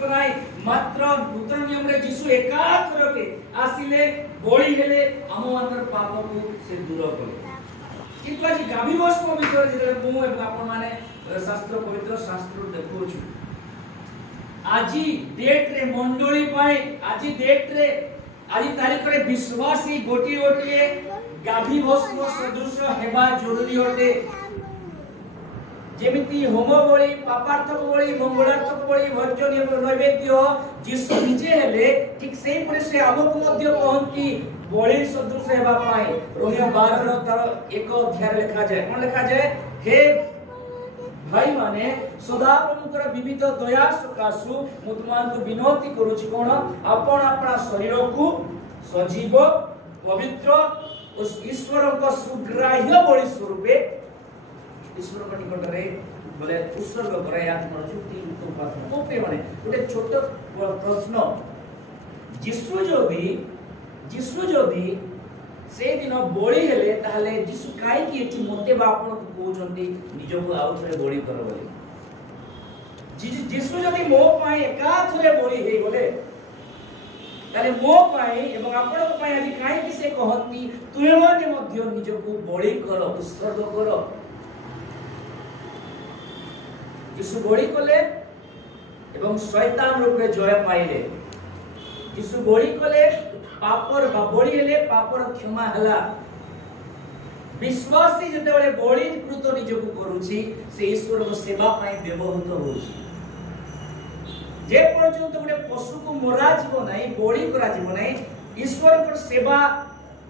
आवश्यक नहीं मात्र नूतन नियम रे यीशु एकाथर के आसिले बळी हेले हम मानर पाप को से दूर करे किंतु आज गाभी भस्म विषय जे मु आपण माने शास्त्र पवित्र शास्त्र देखु छु आज डेट रे मंडली पाए आज डेट रे आज तारीख रे विश्वासी गोटी गोटी गाभी भस्म सदृश हेबा जरूरी होते जेमिति होम बळी पापार्थक बळी मंगलार्थक बळी भोजन नैवेद्य यीशु निजे हेले ठीक सेही परे से आमको मध्य कहंती बळी सदृश हेबा पाए रोमियो 12 रो तार एक अध्याय लिखा जाय कोन लिखा जाय हे भाई माने सदा प्रभुकर विविध दया सकाशु मु तुमान को विनती करूची कोन आपण अपना शरीर को सजीव पवित्र उस ईश्वर को सुग्राह्य बळी स्वरूपे ईश्वर को निकट रे बोले उत्सर्ग करे आत्मा चुक्ति तो पास तो पे माने गोटे छोट प्रश्न यीशु जो भी से दिन बळी हेले ताले यीशु काई की एठी मते बा आपण को कहउचंती निजो को आउ थरे बळी कर बोले यीशु जदी मो पाए एका थरे बळी हे बोले ताले मो पाए एवं आपण को पाए आज काई की से कहंती तुमे माने मध्य निजो को बळी कर उत्सर्ग कर यीशु बळी कले एवं शैतान रूप में जय पाइले यीशु बळी कले पापर बळी हेले पापर क्षमा हला विश्वासी जते बळे बळी कृत निजको करूची से ईश्वर को सेवा पाई व्यवहृत होची जे पर्यंत गोटे पशु को मरा जीव नाही बळी करा जीव नाही ईश्वर को सेवा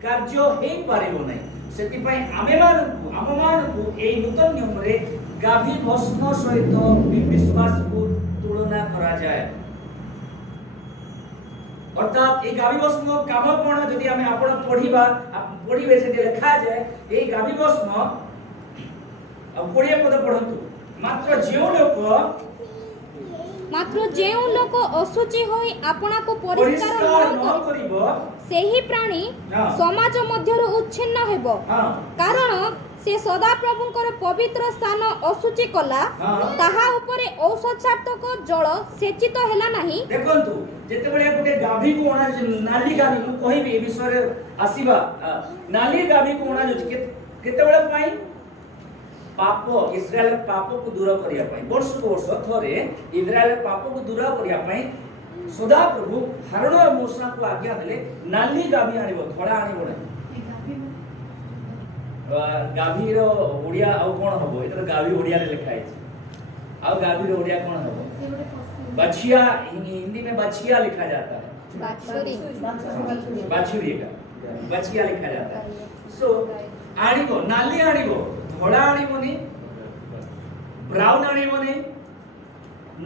कार्य हे पारिबो नाही सेति पई आमे मानकु ए नूतन नियम रे गाभी भस्म सहित विश्वास को तुलना करा जाए अर्थात ए गाभी भस्म काम कोन जदि हमें आपण पढिबे से लिखा जाए ए गाभी भस्म अब 20 पद पढंतु मात्र जेउ लोक असुचि होई आपना को परिष्कार न करिवो सेही प्राणी समाज मध्यरु उच्छिन्न हेबो कारण से सदा प्रभुंकर पवित्र स्थान असुचि कला ताहा ऊपर औषधात्मक जल सेचित हेला नाही देखंतु जेते बळे गोटे गाभी को ओना नाली गाभी को कहिबे ए विषय रे आसीबा नाली गाभी को ओना जो केते बळे पाई पाप इस्राएल पाप को दूर करिया पाई वर्ष को वर्ष थरे इस्राएल पाप को दूर करिया पाई सदा प्रभु हारून और मूसा को आज्ञा देले नाली गाभी आनिबो धड़ा आनिबो नै गाभी रो ओडिया आ कोन हबो एतर गाभी ओडिया रे लिखा है आ गाभी रो ओडिया कोन हबो बछिया हिंदी में बछिया लिखा जाता है बाछुरी का बछिया लिखा जाता है सो आनिबो नाली आनिबो धड़ा आनिबोनी ब्राउन आनिबोनी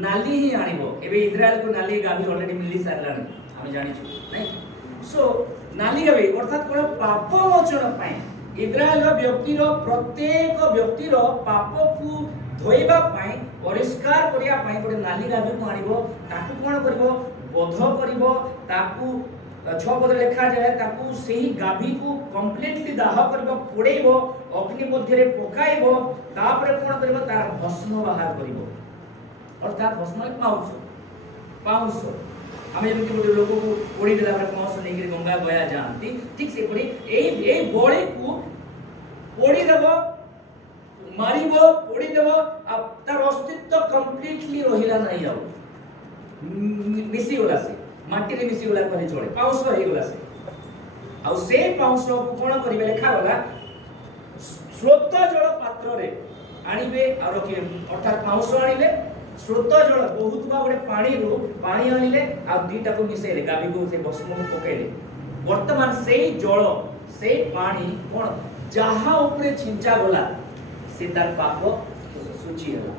नाली ही आनिबो एबे इस्राएल को नाली गाभी ऑलरेडी मिली सारलानी हम जानि छु नै सो नाली गाभी अर्थात कोन पाप मोचन पाए इस्राएल व्यक्ति रो प्रत्येक व्यक्ति रो पाप को धोइबा पाए परिष्कार करिया पाए कोन नाली गाभी को आनिबो ताकू कोन करबो बोध करबो ताकू 6 पद लिखा जाए ताकू सेही गाभी को कंप्लीटली दाह करबो पोड़ेबो अग्नि मध्य रे पकाइबो तापरे कोन करबो तार भस्म बाहर करबो अर्थात भस्म पाउस हमें जेमति गोटे लोक को पोड़ी देला पर पाउस नै के गंगा गया जानती ठीक से पड़ी ए बळी को पोड़ी देबो मारिबो पोड़ी देबो अब तार अस्तित्व कंप्लीटली रहिला नै आउ मिसी होला से माटी रे मिसी होला कहले चले पाउस हे होला से आ से पाउस को कोन करिवे लेखा होला स्रोत जल पात्र रे आनिबे आ रखिबे अर्थात पाउस आनिले स्रोत जल बहुत बा गोटे पानी आनिले आ दीटा को मिसेले गाभी को से भस्म को पकेले वर्तमान सेही जल से पानी कोन जहां ऊपर छिंचा गला से तार पाप सूची होला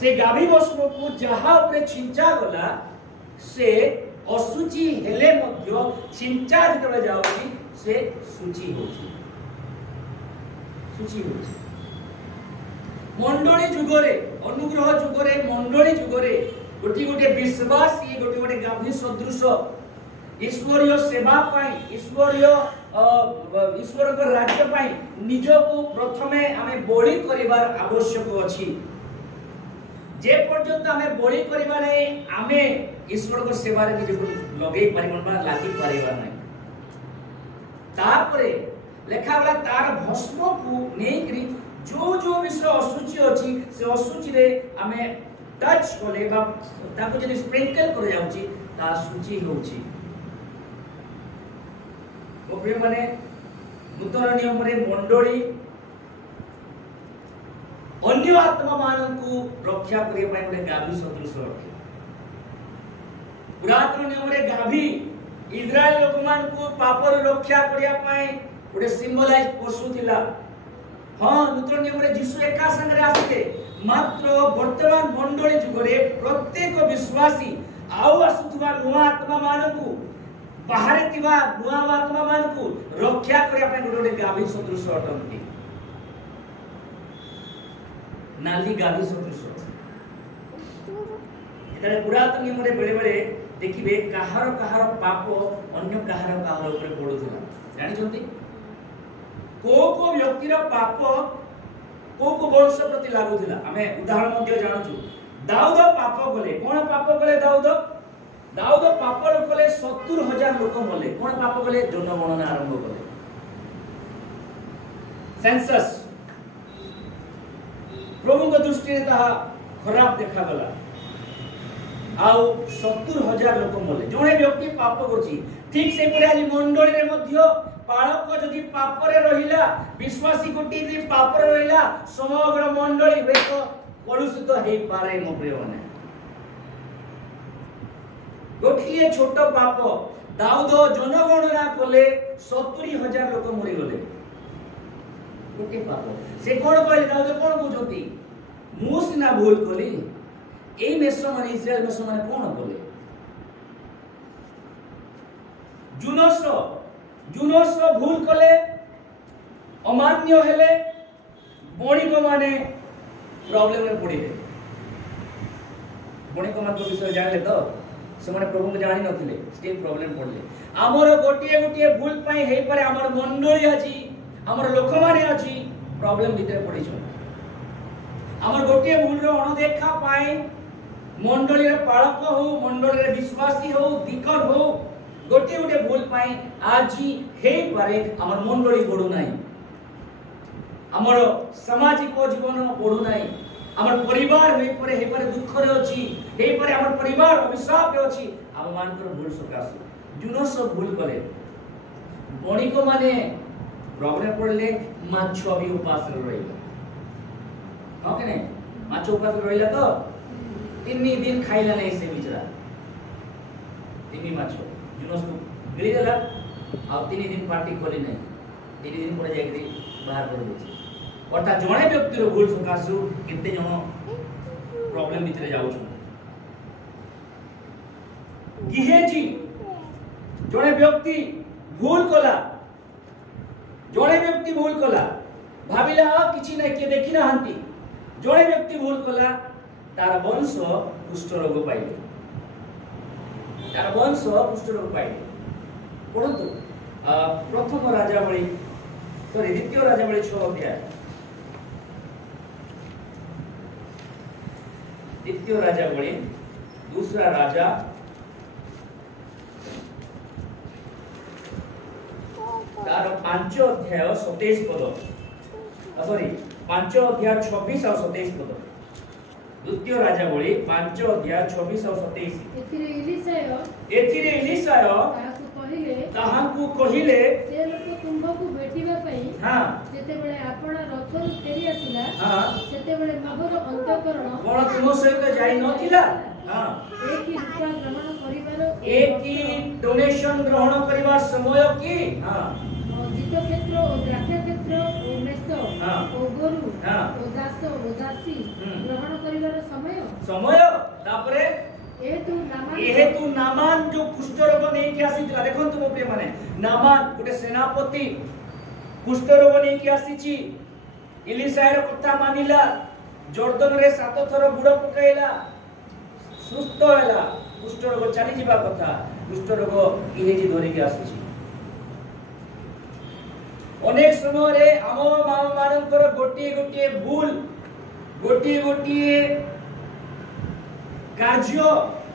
से गाभी भस्म को जहां ऊपर छिंचा गला से असुचि हेले मध्य छिंचा जतबे जाउची से सूची होची मंडली जुगरे अनुग्रह जुगरे मंडली जुगरे गोटी गोटे विश्वास ये गोटी गोटे गाभी सदृश ईश्वरीय सेवा पाई ईश्वर को राज्य पाई निज को प्रथमे हमें बळी करिवार आवश्यक अछि जे पर्यंत आमे बळी करबा नै आमे ईश्वर को सेवा रे निज लगेई परिमन बा लागि परिबा नै तापरे लेखा वाला तार भस्म को नै करी जो जो विषय असुचि अछि से असुचि रे आमे टच कोले बा ताको जने स्प्रिंकल कर जाउची ता सूची होउची ओ प्रिय माने नूतन नियम रे मंडली अन्य आत्मा मानकु रक्षा करिया पय गोटे गाभी सदृश रखे पुरातन नियम रे गाभी इस्राएल लोक मानकु पापर रक्षा करिया पय गोटे सिंबलाइज पशु थिला हां नूतन नियम रे यीशु एका संगे आसीते मात्र वर्तमान मंडली जुगरे प्रत्येक विश्वासी आउ आसुथुवा नुआ आत्मा मानकु बाहरे थिवा नुआ आत्मा मानकु रक्षा करिया पय गोटे गाभी सदृश अटंती नाली गाभी सदृश एतरे पुरातन नियम रे बेले बेले देखिबे काहार काहार पाप अन्य काहार ऊपर पडुथला जानि छथि को व्यक्तिर पाप को वंश प्रति लागुथला हमें उदाहरण मध्ये जानुछु दाऊद पाप कले कोन पाप कले दाऊद पाप कले 70,000 लोक मले कोन पाप कले जनगणना आरंभ कले सेंसस प्रभु को दृष्टि रे ताहा खराब देखा गला आउ 70,000 लोक मले जणे व्यक्ति पाप करछि ठीक से परे आज मंडली रे मध्ये पालक जदि पाप रे रहिला विश्वासी गोटी जदि पाप रे रहिला समग्र मंडली हेतो कलुषित हेई पारे मो प्रिय माने गोटिए छोट पाप दाऊद जनगणना कले 70,000 लोक मरि गले गोटे पाप से कोन कहले दाऊद कोन बुझती मु सिना भूल कली एई मेष माने इस्राएल मेष माने कोन कले जुनोस भूल कले अमान्य हेले बणिक माने प्रॉब्लम में पड़िले बणिक मान को विषय जानले तो से माने प्रभु को जानि नथिले स्टिल प्रॉब्लम पड़ले हमर गोटिए गोटिए भूल पई हेई पारे हमर मंडली अछि हमर लोक माने अछि प्रॉब्लम भीतर पड़ी छ हमर गोटिए भूल रो अनदेखा पाए मंडली रे पालक हो मंडली रे विश्वासी हो दिकर हो गोटे गोटे भूल पाए आजी हेई पारे हमर मंडली बडू नाही हमर सामाजिक जीवन बडू नाही हमर परिवार हेई पारे दुख रे अछि हेई पारे हमर परिवार अभिशाप रे अछि हम मानकर भूल सकास जुनस भूल करे बणिक माने प्रॉब्लम पड़ले माछ भी उपास रहिला हां के नहीं माछ उपास रहिला तो 3 दिन खाइला नहीं से बिचरा 3 माछ जुनस को गिरी देला आ 3 दिन पार्टी खोली नहीं 3 दिन परे जाई बाहर कर देछि अर्थात जणे व्यक्ति रो भूल सकासु केते जण प्रॉब्लम भीतर जाउ छ गिहेजी जणे व्यक्ति भूल कला जणे व्यक्ति भूल कला भाबिला किछि नै के देखि ना हंती जणे व्यक्ति भूल कला तार वंश कुष्ठ रोग पाइले तार वंश कुष्ठ रोग पाइले परंतु प्रथम राजावली द्वितीय राजावली 6 अध्याय द्वितीय राजावली दूसरा राजा तार 5 अध्याय 27 पद सॉरी 5 अध्याय 26 और 27 पद द्वितीय राजावली 5 अध्याय 26 और 27 एथिरे इलिसाय ताहाकु कहिले से लोक तुम्भकु भेटिबा पई हां जेते बेले आपणा रथरु फेरी आसिला हां सेते बेले मोहर अंतःकरण कोन तुम सहित जाई नथिला हां एक ही रूपा ग्रहण करिवार एक ही डोनेशन ग्रहण करिवार समय की हां जित क्षेत्र और द्राक्ष क्षेत्र और मेष हां और गोरु हां और दास और दासी ग्रहण करिवार समय तापरे एहेतु नामान जो कुष्ठ रोग नै कि आसीला देखंतु मो प्रिय माने नामान गोटे सेनापति कुष्ठ रोग नै कि आसीची इलिसायर कथा मानिला जर्दन रे 7 थर बुड़ पकाइला सुस्त होला कुष्ठ रोग चली जिबा कथा कुष्ठ रोग इहेजी धरि कि आसीची अनेक समय रे हम मानकर गोटी गोटी भूल गोटी गोटी कार्य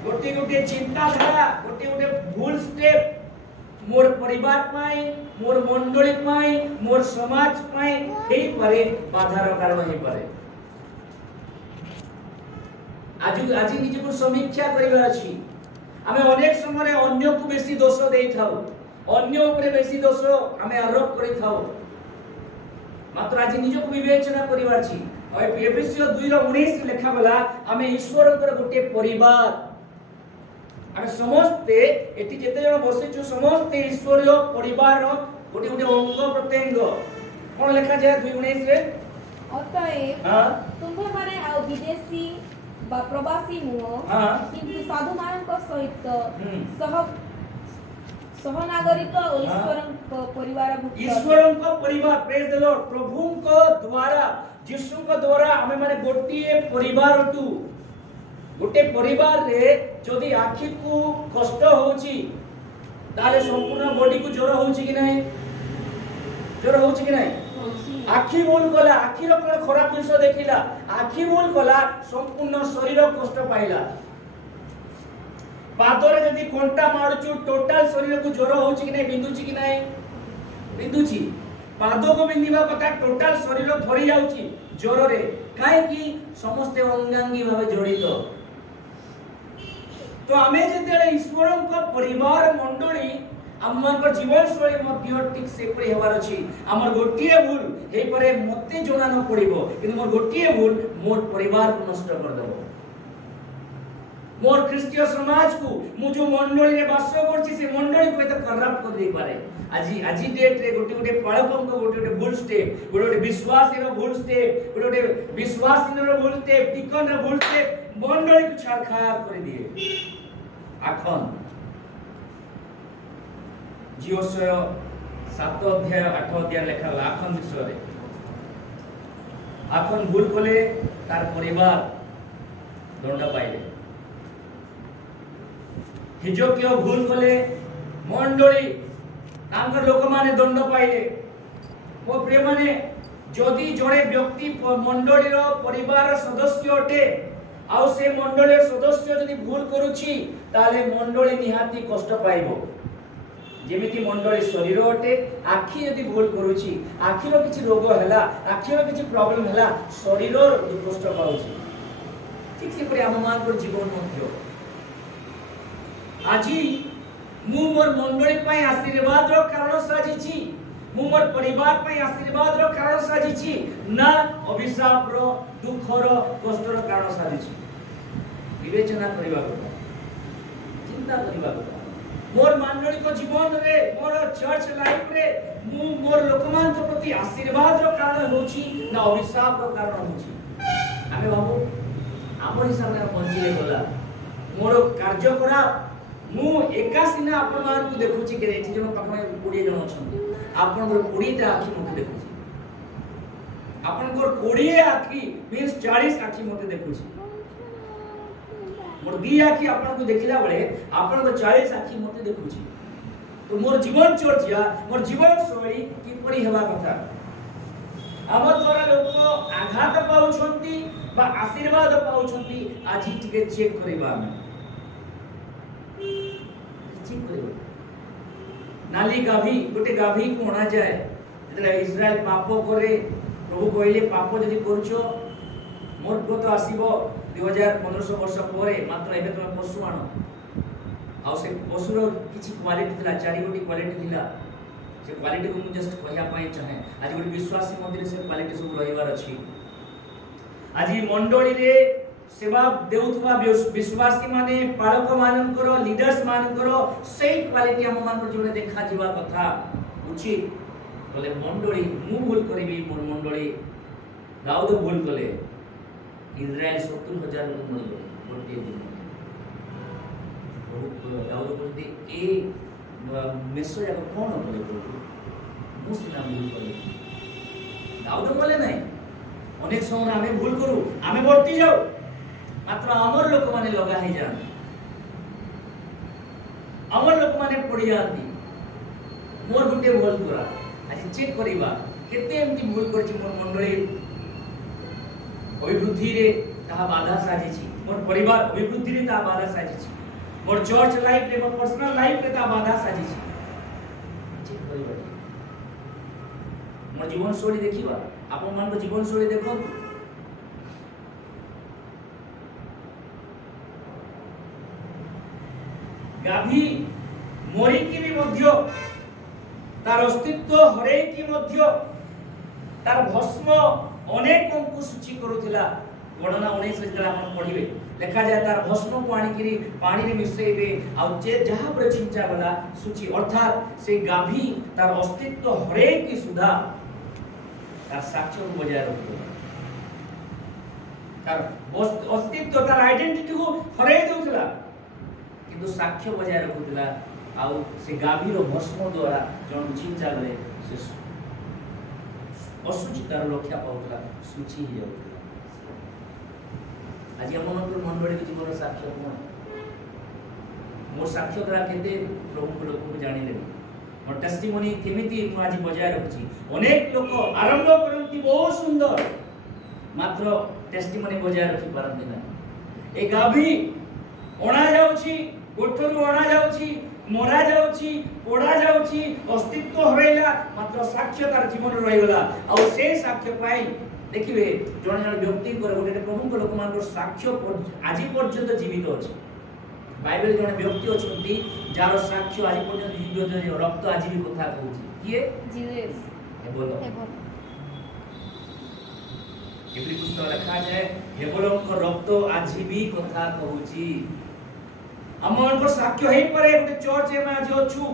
गोटे गोटे चिंताधारा गोटे गोटे भूल स्टेप मोर परिवार पाई मोर मंडली पाई मोर समाज पाई हेई पारे बाधार कारण हेई पारे। आज आज निज को समीक्षा करिवा अछि। आमे अनेक समय अन्य को बेसी दोष देई थाउ अन्य ऊपर बेसी दोष आमे आरोप करि थाउ मात्र आज निज को विवेचना करिवा अछि। एफएससी 2:19 लेखा गला आमे ईश्वर ऊपर गोटे परिवार आमे समस्ते एटी जेते जण बसिछु समस्ते ईश्वरीय परिवार गोटे गोटे अंग प्रत्यंग कोन लेखा जाय 2:19 रे अतएव तुम्हे माने आ विदेशी बा प्रवासी नुह किंतु साधु मानक सहित सहनागरिक और ईश्वरक परिवार भुक्त ईश्वरक परिवार प्रेज द लॉर्ड प्रभुक द्वारा यीशुक द्वारा हमें माने गोटिए परिवार टू गोटे परिवार रे जदी आखि को कष्ट होउची ताले संपूर्ण बॉडी को ज्वर होउची कि नहीं ज्वर होउची कि नहीं आखि बोल गला आखि रो कोन खराब जिंस देखिला आखि बोल गला संपूर्ण शरीर कष्ट पाइला पादरे जदी कोंटा मारुचु टोटल शरीर को ज्वर होउची कि नहीं बिंदुची कि नहीं बिंदुची पाद को बिंदिबा कथा टोटल शरीर धरि जाउची ज्वर रे काहे कि समस्त अंगांगी भावे जड़ित। तो आमे जेते ईश्वरन को परिवार मंडली हमर जीवन शैली मध्य ठीक से परि हेबार अछि। हमर गोटिए भूल हे परे मते जोना न पड़िबो किंतु मोर गोटिए भूल मोर परिवार को नष्ट कर देबो मोर ख्रिस्टीय समाज को मु जो मंडली रे वास करछि से मंडली को तो खराब कर दे पारे। आज डेट रे गोटे गोटे पाळकम को गोटे गोटे भूल स्टेप गोटे गोटे विश्वासी रो भूल स्टेप गोटे गोटे विश्वासी रो भूल स्टेप टिकन रो भूल स्टेप मंडली को छाड़खाड़ कर दिए। आखन जियोशय 7 अध्याय 8 अध्याय लेखा आखन विषय रे आखन भूल कले तार परिवार दंड पाइले हिजोक्य भूल कले मंडली तांकर लोक माने दंड पाइले। मो प्रिय माने जदि जड़े व्यक्ति मंडली रो परिवार सदस्य अटे आउ से मंडली सदस्य जदि भूल करूची ताले मंडली निहाती कष्ट पाइबो जेमिति मंडली शरीर अटे आखि यदि भूल करूची आखिरो किछि रोग हैला आखिरो किछि प्रॉब्लम हैला शरीर कष्ट पाउची ठीक से परे हम मान को जीवन मध्य आजी मु मोर मंडली पय आशीर्वाद रो कारण साजिछि मु मोर परिवार पय आशीर्वाद रो कारण साजिछि ना अभिशाप रो दुख रो कष्ट रो कारण साजिछि। विवेचना करिबा କଥା चिंता करिबा କଥା मोर मंडली को जीवन रे मोर चर्च लाइफ रे मु मोर लोकमान को प्रति आशीर्वाद रो कारण होछि ना अभिशाप रो कारण होछि। आमे बाबू हमर हिसाब रे बंचिले गला मोर कार्य करा मु एकासिना आपन मान को देखुची के एठी जण पाखमे 20 जण अछन आपन को 20 टा आखी मते देखुची आपन को 20 आखी मींस 40 आखी मते देखुची मोर 2 आखी आपन को देखिला बळे आपन को 40 आखी मते देखुची। तो मोर जीवन चर्चा मोर जीवन शैली कि परि हेबा कथा हम द्वारा लोक आघात पाउछंती बा आशीर्वाद पाउछंती आज टिके चेक करबा हम नाली गाभी गोटे गाभी को अणा जाए जेतले इस्राएल पाप करे प्रभु कहले पाप जदि करछो मोर को तो आसीबो 2500 वर्ष परे मात्र एबे तुम पशु आनो आ से पशुर किछि क्वालिटी थिला चारि गोटी क्वालिटी थिला से क्वालिटी को मु जस्ट कहया पाए चाहे आज गोटे विश्वासी मंदिर से क्वालिटी सब रहिवार अछि। आज मंडली रे सेवा देउथवा विश्वासी माने पालक मानकर लीडर्स मानकर सेही क्वालिटी हम मान जीवन देखा जीवा कथा उचित बोले मंडली मु भूल करबी मोर मंडली दाऊद भूल कले इस्राएल 70,000 लोक मरि गले गोटे दिन बहुत दाऊद कहते ए मेसोया को कोन कले प्रभु मु सिना भूल कले दाऊद बोले नहीं अनेक समय हमें भूल करू हमें बढ़ती जाऊ मात्र अमर लोक माने लगा ही जान अमर लोक माने पड़ी जाती मोर गुटे भूल करा आज चेक करिबा केते एमती भूल करछि मोर मंडली अभिवृद्धि रे कहा बाधा साजिछि मोर परिवार अभिवृद्धि रे ता बाधा साजिछि मोर चर्च लाइफ रे मोर पर्सनल लाइफ रे ता बाधा साजिछि चेक करिबा मोर जीवन शैली देखिबा आपन मान को जीवन शैली देखो गाभी मोरी की भी मध्य तार अस्तित्व हरे की मध्य तार भस्म अनेक को सूची करूथिला गणना 19 रे जरा आपण पढिबे लिखा जाय तार भस्म को आनी करी पानी रे मिसैबे आ जे जहां पर चिंचा वाला सूची अर्थात से गाभी तार अस्तित्व हरे की सुधा तार साक्ष्य को बजाय रखो तार अस्तित्व तार आइडेंटिटी को हरे देउथला किंतु साक्ष्य बजाय रखुथिला आउ से गाभीर भस्म द्वारा जन चिंचा गले से असुचितार रक्षा पाउथला सूची ही जाउथला आज हम मंडली के जीवन साक्ष्य कोन मोर साक्ष्य द्वारा केते प्रभु लोक को जानि ले मोर टेस्टिमोनी केमिति मु आज बजाय रखछि अनेक लोक आरंभ करंती बहुत सुंदर मात्र टेस्टिमोनी बजाय रखि पारंती ना ए गाभी ओणा जाउछि गोठरू ओणा जाउछि मरा जाउछि पोड़ा जाउछि अस्तित्व हरैला मात्र साक्ष्य तार जीवन रहिगला आ से साक्ष्य पाई देखिबे जण जण व्यक्ति कर गोटे प्रमुख लोक मान साक्ष्य आज पर्यंत जीवित अछि बाइबल जण व्यक्ति अछंती जार साक्ष्य आज पर्यंत जीवित रक्त आज भी कथा कहूछि किए जीसस हे बोलो एवरी पुस्तक लिखा जाय हेबलों को रक्त आज भी कथा कहूछि हमन को साक्ष्य हे परे गोटे चर्च में आज अछु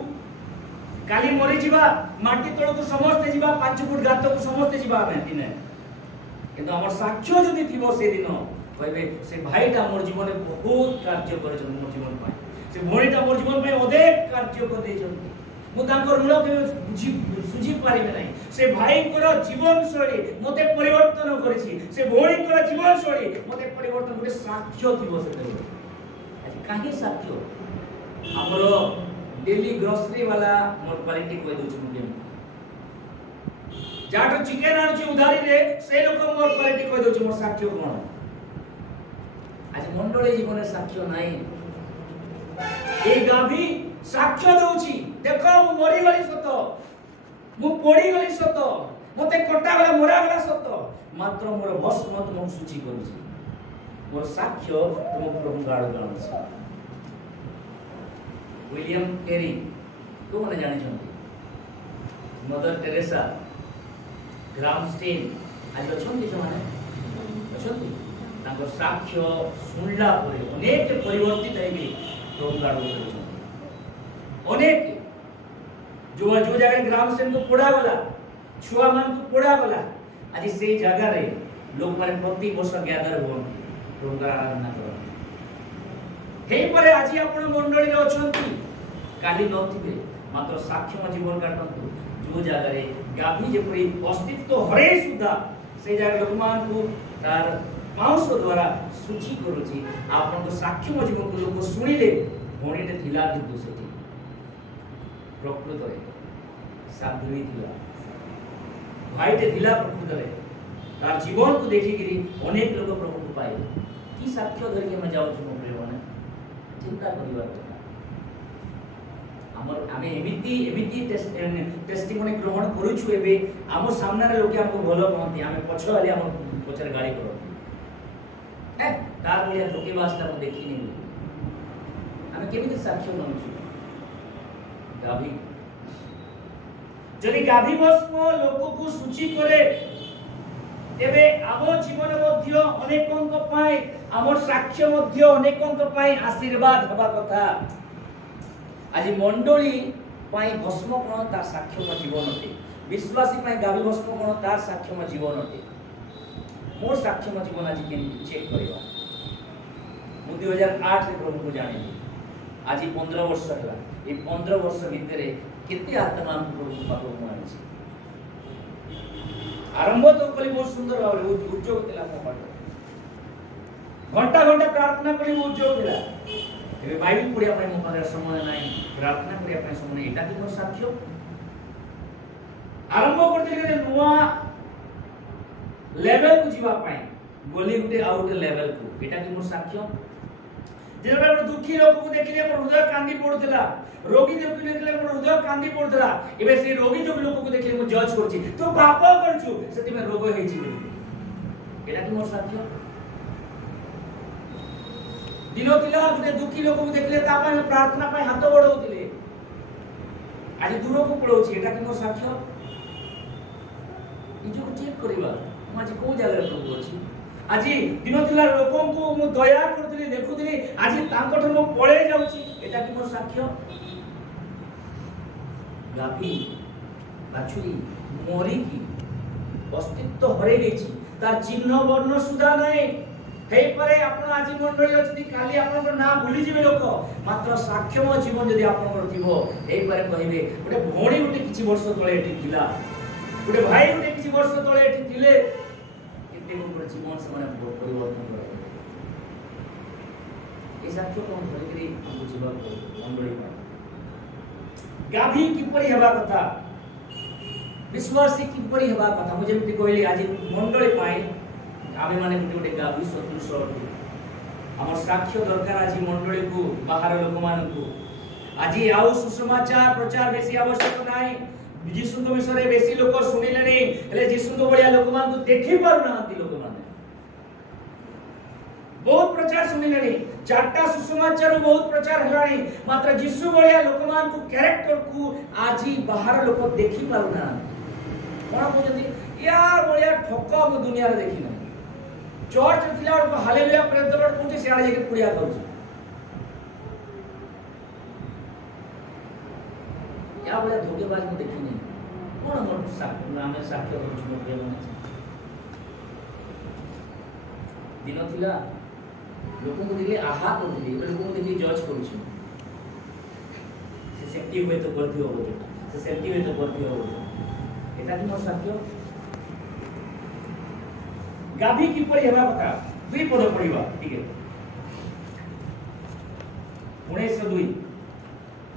काली मरि जिबा माटी तळ को समस्त जिबा 5 फुट गात को समस्त जिबा में दिने किंतु हमर साक्ष्य जदि थिबो से दिन कहबे से भाईटा मोर जीवन में बहुत कार्य करे मोर जीवन में से भणीटा मोर जीवन में अनेक कार्य को दे जंती मु तांकर ऋण के सुझी पारिबे नै से भाई को जीवन शैली मते परिवर्तन करिछि से भणी को जीवन शैली मते परिवर्तन गोटे साक्ष्य थिबो से काहे साक्ष्य हमरो डेली ग्रोसरी वाला मोर क्वालिटी कोइ दोछ मुके जाटो चिकन आनुची उधारी रे से लोक मोर क्वालिटी कोइ दोछ मोर साक्ष्य कोन आज मंडळे जीवन साक्ष्य नाही ए गाभी साक्ष्य दोछि देखो मु मरि गली सत मु पड़ी गली सत मते कटा गला मोरा गला सत मात्र मोर भस्म तुम सूची करूछि मोर साक्ष्य तुम प्रभु गाड़ गाउछि विलियम टेरी को माने जानि छथि मदर टेरेसा ग्रामस्टेन आज अछंती जे माने अछंती तांको साक्ष्य सुनला परे अनेक परिवर्तित हेबे प्रभु गाड़ गाउछि अनेक जो जगह ग्रामस्टेन को पोड़ा गला छुआ मान को पोड़ा गला आज से जगह रे लोग माने प्रति वर्ष गैदर होन प्रभु गाड़ आराधना कर हे परे आज आपण मंडली रे अछंती काली नथिबे मात्र साक्ष्य जीवन काटंतु जो जगह रे गाभी जेपरी अस्तित्व हरे सुधा से जगह लोकमान को तार मांस द्वारा सूची करूची आपण को साक्ष्य जीवन को लोक सुनिले भणीटे थिला किंतु सेठी प्रकृत रे साधुई थिला भाईटे थिला प्रकृत रे तार जीवन को देखि गिरी अनेक लोग प्रभु को पाइले की साक्ष्य धरि हम जाउ छु प्रेमने चिंता करिवा କଥା हमर आमे एमिति टेस्टिमोनी ग्रहण करू छु एबे हमर सामने रे लोक हमको भलो कहंती आमे पछ वाले हम पछर गाड़ी करती ए तार लिया लोके वास्ता हम देखि नै आमे केमिति साक्ष्य ननु छु गाभी जदि गाभी भस्म लोक को सूची करे तेबे आमो जीवन मध्य अनेकंक पाई आमर साक्ष्य मध्य अनेकंक पाई आशीर्वाद हबा कथा आज मंडली पाई भस्म कोन ता साक्ष्य जीवन अटे विश्वासी पाई गाभी भस्म कोन ता साक्ष्य जीवन अटे मोर साक्ष्य जीवन आज के चेक करबा मु 2008 रे प्रभु को जानि आज 15 वर्ष हला ए 15 वर्ष भीतर केते आत्मा प्रभु पाको मानिछि आरंभ तो कली बहुत सुंदर भाव उद्योग दिला मो पाट घंटा घंटा प्रार्थना कली उद्योग दिला एबे बाइबल पढ़िया पय मो पारे समय नाही प्रार्थना करिया पय समय एटा कि मोर साक्ष्य आरंभ करते नुआ लेवल को जीवा पय गोली गुटे आउट लेवल को एटा कि मोर साक्ष्य जेबे हम दुखी लोक को देखिले मोर हृदय कांदी पड़ुतला रोगी देखिले मोर हृदय कांदी पड़ुतला एबे से रोगी जो लोक को देखिले मो जज करछि तो पाप करछु सेति में रोग हेछि एटा कि मोर साक्ष्य दिनो तिला गुटे दुखी लोक को देखिले ता पय प्रार्थना पय हाथ बढौतिले आज दूर को पळौछि एटा कि मोर साक्ष्य निजो चेक करबा हम आज को जगह प्रभु अछि आज दिन थिला लोकों को मु दया करथि देखुथि आज तांको ठो पळे जाउछि एटा कि मोर साक्ष्य गापी बाछुरी मोरी की अस्तित्व हरे गेछि तार चिन्ह वर्ण सुधा नै हे परे आपण आज मंडळी अछि काली आपण नाम भूली जिवे लोक मात्र साक्ष्यम जीवन यदि आपण थिबो हे परे कहिबे गोटे भौणी गोटे किछि वर्ष तळे एठी थिला गोटे भाई गोटे किछि वर्ष तळे एठी थिले जीवन से माने परिवर्तन करे ए साक्ष्य कोन धरिकरी हमको जीवन मंडळी गाभी किपरि हेबा कथा विश्वासी किपरि हेबा कथा मु जेमति कहली आज मंडळी पाई आमे माने गोटे गाभी सदृश हमर साक्ष्य दरकार आज मंडळी को बाहर लोक मान को आज आउ सुसमाचार प्रचार बेसी आवश्यक नाही जीसु को विषय बेसी लोक सुनिले नै हेले जीसु को बढिया लोक मान को देखि पारु नांती लोक मान बहुत प्रचार सुनिले नै चारटा सुसमाचार बहुत प्रचार हलानी मात्र जीसु बढिया लोक मान को कैरेक्टर को आजी बाहर लोक देखि पारु ना कोन कहजती यार बढिया ठोका मु दुनिया रे देखि ना चर्च थिला और हालेलुया प्रेज द लॉर्ड कोठी से आले जे पुड़िया करू या बढिया धोखेबाज मु देखि नै कोन मोर नामे साक्ष्य होछु मोर प्रेम दिन थिला लोक को देखले आहा करथि लोक को देखि जज करूछि से सेफ्टी होय तो करथि हो से सेफ्टी होय तो करथि हो एटा कि मोर साक्ष्य गाभी की परि हेबा कथा दुई पद पढिबा ठीक है 1902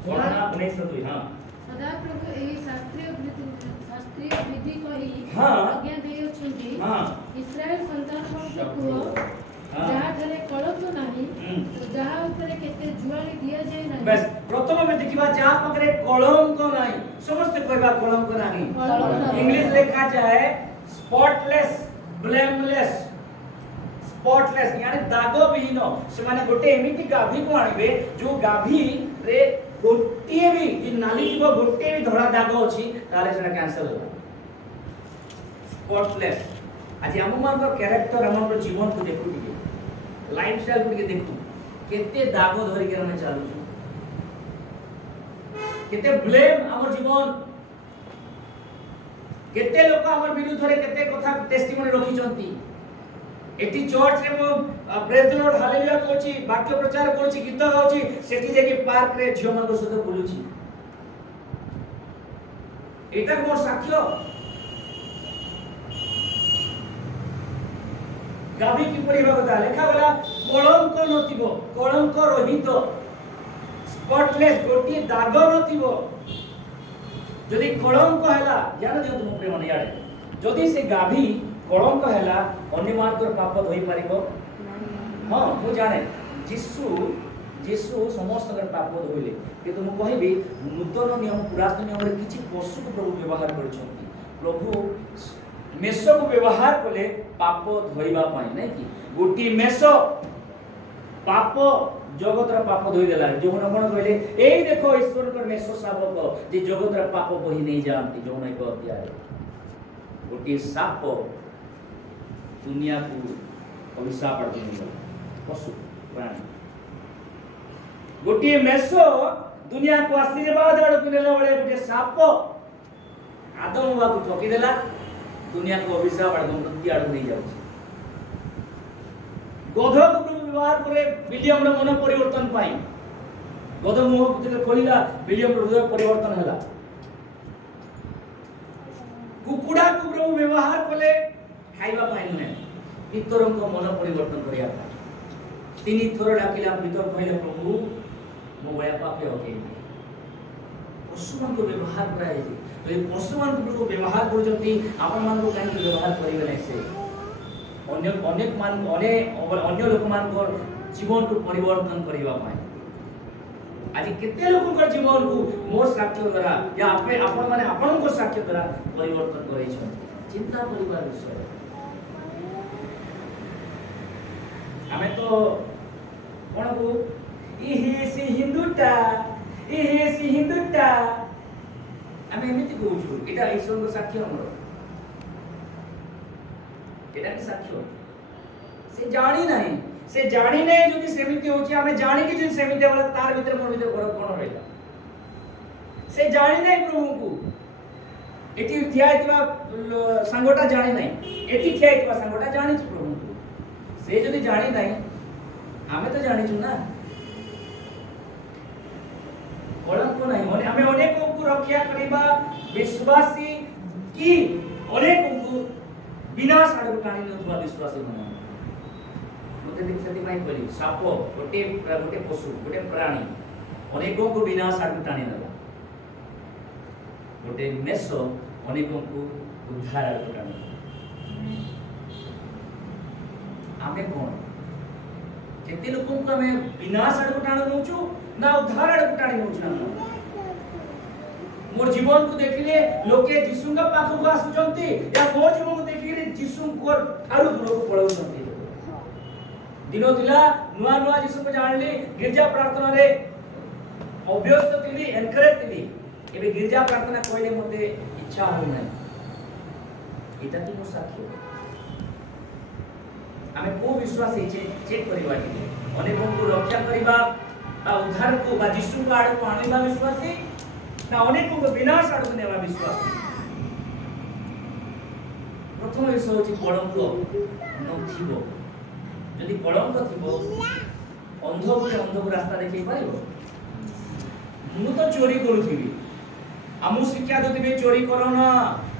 सोना 1902 हां सदा प्रभु एही शास्त्रीय विधि कहि हां आज्ञा देय छथि हां इस्राएल संतान को जहाँ घरे कलंक नाही जहाँ ऊपर केते जुआली दिया जाय नाही बस प्रथम में देखिबा जहाँ पकरे कलंक नाही समस्त कहबा कलंक नाही इंग्लिश लिखा जाए स्पॉटलेस ब्लेमलेस स्पॉटलेस यानी दाग विहीन से माने गोटे एमिति गाभी को आनिबे जो गाभी रे गोटे भी इ नाली जीव गोटे भी धड़ा दाग अछि ताले सेना कैंसिल हो स्पॉटलेस आज हम मान को कैरेक्टर हमर जीवन को देखु दिए लाइफ स्टाइल को देखु केते दाग धरि के हम चालू छु केते ब्लेम हमर जीवन केते लोक हमर विरुद्ध रे केते कथा टेस्टिमोनी रखि चंती एटी चर्च रे मो praise the Lord hallelujah Kochi वाक्य प्रचार कोची गीत गाउची सेठी जे कि पार्क रे झियो मन को सहित बुलुची एटा मोर साक्ष्य गाभी की परि भगता लेखा वाला कलंक नथिबो कलंक रहित स्पॉटलेस गोटी दाग नथिबो जदि कलंक हैला ज्ञान दियो तुम प्रेम न याडे जदि से गाभी कलंक हैला अन्य मानकर पाप धोई परिबो हां मु जाने जीसु समस्त कर पाप धोइले किंतु मु कहिबी नूतन नियम पुरातन नियम रे किछि पशु को प्रभु व्यवहार करछंती प्रभु मेष को व्यवहार कले पाप धोइबा पाई नै कि गोटी मेष पाप जगतर पाप धोई देला जो मन कहले एई देखो ईश्वर कर मेष शावक जे जगतर पाप बही नहीं जानती जो नै को अध्याय गोटी साप दुनिया को अभिशाप देने पशु प्राणी गोटी मेष दुनिया को आशीर्वाद आड़ को नेला बळे गोटे साप आदम बाबू ठकी देला दुनिया को अभिशाप आड़ मृत्यु आड़ नहीं जाउछ गध को व्यवहार करे विलियम रे मन परिवर्तन पाई गध मुह जते खोलिला विलियम रे हृदय परिवर्तन हला कुकुड़ा को प्रभु व्यवहार कले खाइबा पाई नै पितरन को मन परिवर्तन करिया तीन थोर डाकिला पितर कहले प्रभु मो बया पापे होके पशुमान को व्यवहार कराए तो पशुमान को व्यवहार करजती आपण मान को काहे व्यवहार करिवे नै से अन्य लोक मान जीवन को परिवर्तन करबा पाए आज केते लोक जीवन को मोर साक्ष्य द्वारा या आपण माने आपण को साक्ष्य द्वारा परिवर्तन करै छ चिंता परिवार विषय हमें तो कोन को इहे से हिंदूटा हमें एमिति कहू एटा ईश्वर को साक्ष्य हमर एटा के साक्ष्य से जानी नहीं जदि सेमिति होची हमें जानी कि जे सेमिति वाला तार भीतर मोर भीतर फरक कोन रहला से जानी नहीं प्रभु को एटी थियाइतवा संगोटा जानी नहीं एटी थियाइतवा संगोटा जानी छु प्रभु को से जदि जानी नहीं हमें तो जानी छु ना कलंक नहीं होने हमें अनेकों को रक्षा करबा विश्वासी की अनेकों को विनाश आड़ टाणी नथुवा विश्वासी मन मते देखते भाई बोली साप गोटे पशु गोटे प्राणी अनेकों को विनाश आड़ टाणी नला गोटे मेष अनेकों को उद्धार आड़ टाणी आमे कोन केते लोकों को हमें विनाश आड़ टाणी नउछु ना उद्धार आड़ टाणी नउछु मोर जीवन को देखिले लोके यीशु का पाख को आसुचंती या मोर जीवन को देखिले यीशु को थारु दूर को पळौचंती दिनो दिला नुआ यीशु को जानली गिरजा प्रार्थना रे अभ्यस्त थिली एनकरेज थिली एबे गिरजा प्रार्थना कोइले मते इच्छा हो नै एटा कि मो साक्ष्य हमें को विश्वास चेक करबा कि अनेकों को रक्षा करबा बा उद्धार को बा यीशु को आड़ को आनिबा विश्वासी ना अनेकों को विनाश आड़ को नेबा विश्वासी प्रथम विषय होची कलंक नथिबो यदि कलंक थिबो अंध को रास्ता देखै पारिबो मु तो चोरी करूथिबी हमु शिक्षा दउथिबे चोरी करो ना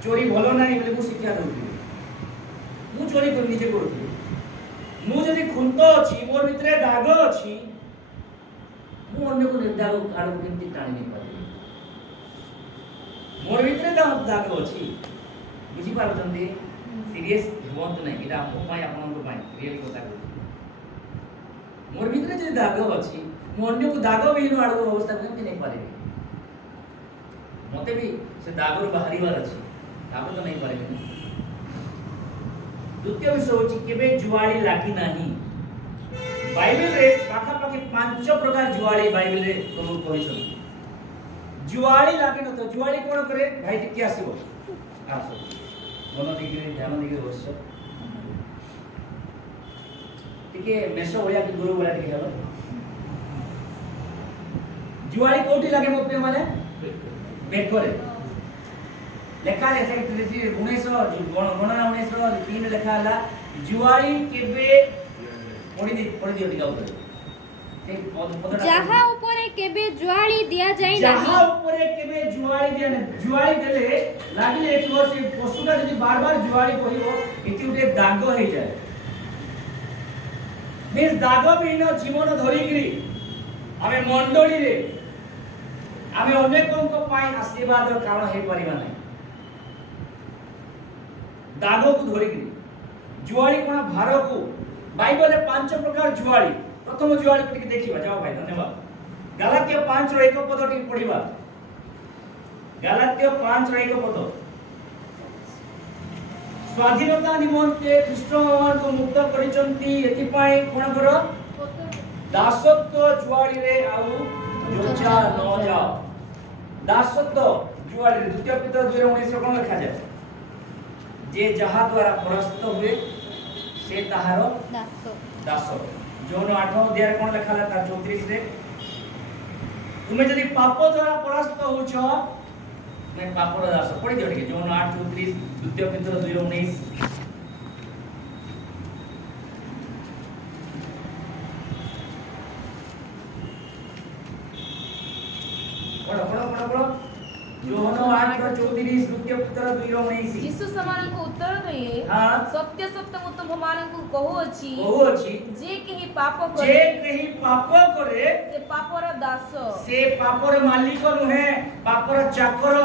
चोरी भलो नाही बोले मु शिक्षा दउथिबी मु चोरी कर निजे करूथिबी मु जदि खुंतो अछि मोर भितरे दाग अछि मु अन्य को निर्दाग आड़ केमति टाणी नै पारि मोर भितरे दाग अछि बुझी पारछन्ती सीरियस होंत नै इटा मो पाई आपन को पाई रियल কথা कहू मोर भितरे जे दाग अछि मो अन्य को दाग बिनु आड़ अवस्था केमति नै पारि मते भी से दागर बाहरीवार अछि दाग तो नै पारि द्वितीय विषय होची केबे जुआली लागी नाही बाइबल रे पाखा पाखी 5 प्रकार जुआली बाइबल रे प्रभु कहिसन जुआली लागी न तो जुआली कोन करे भाई टिके आसीबो आसो मन दिगे ध्यान दिगे बस टिके मेसो होया कि गुरु बोला टिके हलो जुआली कोठी लागे मो पे माने बेकरे लेखा ऐसे 19 गणना 19 लेखा हला जुआली केबे पड़ी दियो टिका उपर जहा ऊपरे केबे जुआली दिया जाय नाही जहा ऊपरे केबे जुआली दिया नहीं जुआली देले लागिले एक वर्ष पशुटा जदी बार-बार जुआली कहियो इति उटे दाग हे जाय मींस दाग बिना जीवन धरिगिरी हमें मंडली रे हमें अनेकों को पाई आशीर्वाद रो कारण हे परिबा नहीं दाग को धरिगिरी जुआली कोन भार को बाइबल रे 5 प्रकार जुआली प्रथम जुआली को देखिबा जाओ भाई धन्यवाद गलात्य 5 रो एक पद टिक पढिबा गलात्य 5 रो एक पद स्वाधीनता निमंते कृष्ण भगवान को मुक्त करिचंती एति पाई कोन करो दासत्व जुआली रे आउ जोचा न जाओ दासत्व जुआली रे द्वितीय पत्र 2:19 कोन लिखा जाय जे जहा द्वारा परास्त हुए से ताहारो दास जोन 8 अध्याय कोन लिखा ला 34 रे तुमे जदी पाप द्वारा परास्त होछ मैं पापर दास पढि दियो ठीक जोन 8:34 द्वितीय पत्र 2:19 पढ़ो जोन 8:34 द्वितीय पत्र 2:19 यीशु समान को उत्तर देले हां सत्य सत्य मु तुममान को कहू अछि जे केही पाप करे से पापर दास से पापर मालिक नुहे पापर चाकर